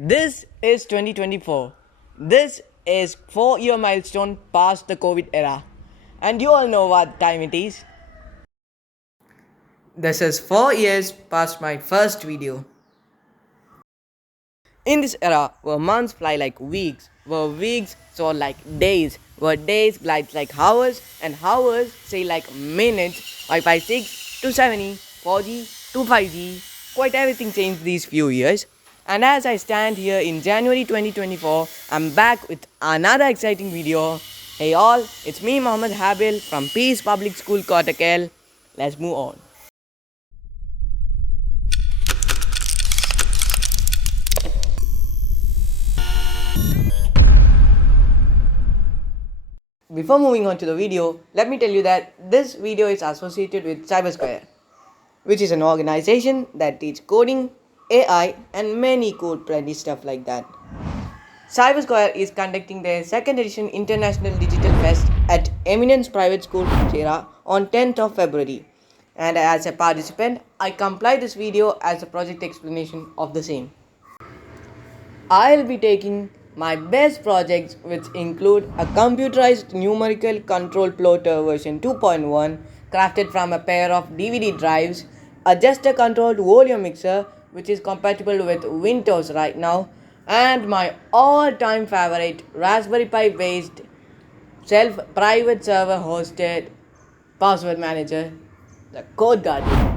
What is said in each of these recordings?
This is 2024. This is 4-year milestone past the COVID era. And you all know what time it is. This is 4 years past my first video. In this era, where months fly like weeks, where weeks soar like days, where days glide like hours, and hours say like minutes, Wi-Fi 6 to 7E, 4G to 5G, quite everything changed these few years. And as I stand here in January 2024, I'm back with another exciting video. Hey all, it's me Mohamed Habil from Peace Public School Kottakkal. Let's move on. Before moving on to the video, let me tell you that this video is associated with CyberSquare, which is an organization that teaches coding, AI, and many cool plenty stuff like that. CyberSquare is conducting their second edition International Digital Fest at Eminence Private School Kottakkal on 10th of February. And as a participant, I compiled this video as a project explanation of the same. I'll be taking my best projects, which include a computerized numerical control plotter version 2.1 crafted from a pair of DVD drives, a gesture controlled volume mixer which is compatible with Windows right now, and my all-time favorite Raspberry Pi based self private server hosted password manager, the Code Guardian.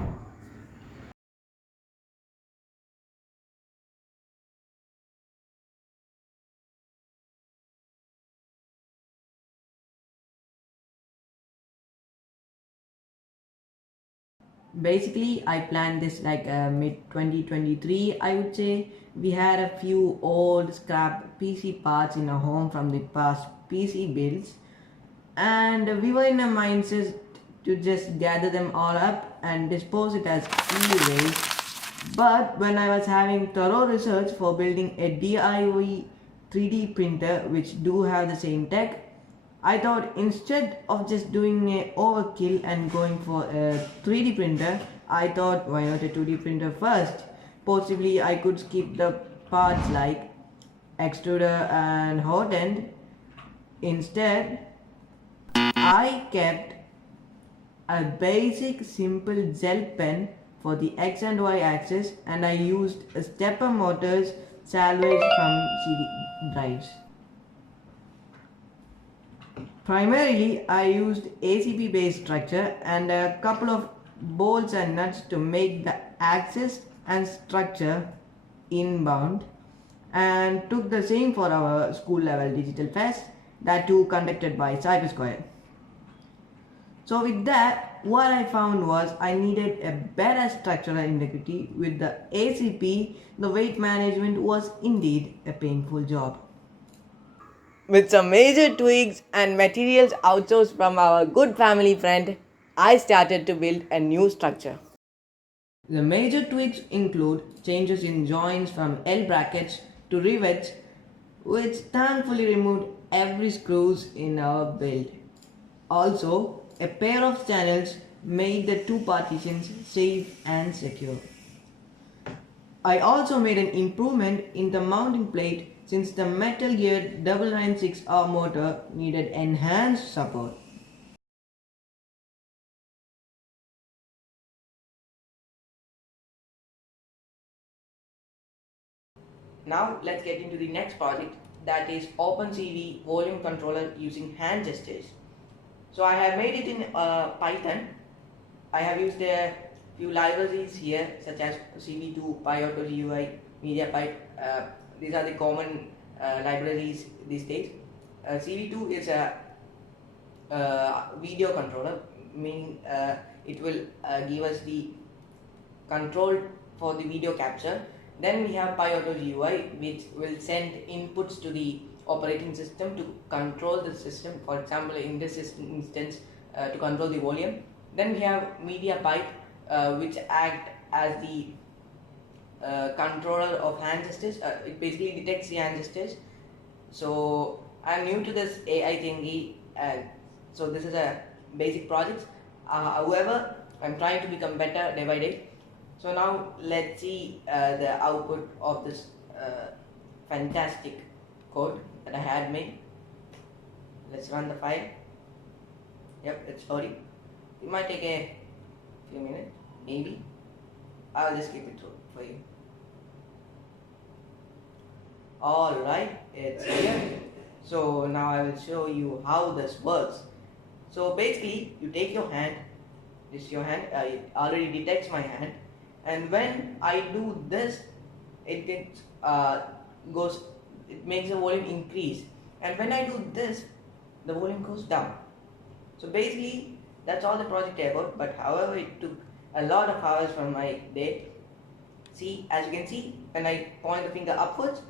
Basically, I planned this like mid 2023, I would say. We had a few old scrap PC parts in our home from the past PC builds, and we were in a mindset to just gather them all up and dispose it as e-waste. But when I was having thorough research for building a DIY 3D printer which do have the same tech, I thought instead of just doing a overkill and going for a 3D printer, I thought why not a 2D printer first? Possibly I could skip the parts like extruder and hot end. Instead, I kept a basic simple gel pen for the X and Y axis, and I used a stepper motors salvaged from CD drives. Primarily, I used ACP based structure and a couple of bolts and nuts to make the axis and structure inbound, and took the same for our school level digital fest, that too conducted by CyberSquare. So with that, what I found was I needed a better structural integrity. With the ACP, the weight management was indeed a painful job. With some major tweaks and materials outsourced from our good family friend, I started to build a new structure. The major tweaks include changes in joints from L brackets to rivets, which thankfully removed every screws in our build. Also, a pair of channels made the two partitions safe and secure. I also made an improvement in the mounting plate since the Metal Gear 996R motor needed enhanced support. Now let's get into the next project, that is OpenCV volume controller using hand gestures. So I have made it in Python. I have used a few libraries here such as CV2, PyAuto GUI, MediaPipe. These are the common libraries these days. CV2 is a video controller, meaning it will give us the control for the video capture. Then we have PyAuto GUI, which will send inputs to the operating system to control the system. For example, in this instance, to control the volume. Then we have MediaPipe, which act as the controller of hand gestures. It basically detects the hand gestures. So I'm new to this AI thingy, and so this is a basic project. However, I'm trying to become better day by day. So now let's see the output of this fantastic code that I had made. Let's run the file. Yep, it's loading. It might take a few minutes, maybe. I'll just keep it through for you. Alright, it's here. So now I will show you how this works. So basically, you take your hand, this is your hand, it already detects my hand, and when I do this, it makes the volume increase, and when I do this, the volume goes down. So basically, that's all the project about. But however, it took a lot of hours from my day. See, as you can see, when I point the finger upwards,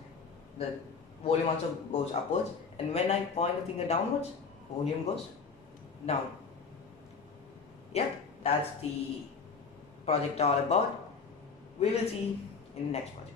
the volume also goes upwards, and when I point the finger downwards, volume goes down. Yep, that's the project all about. We will see in the next project.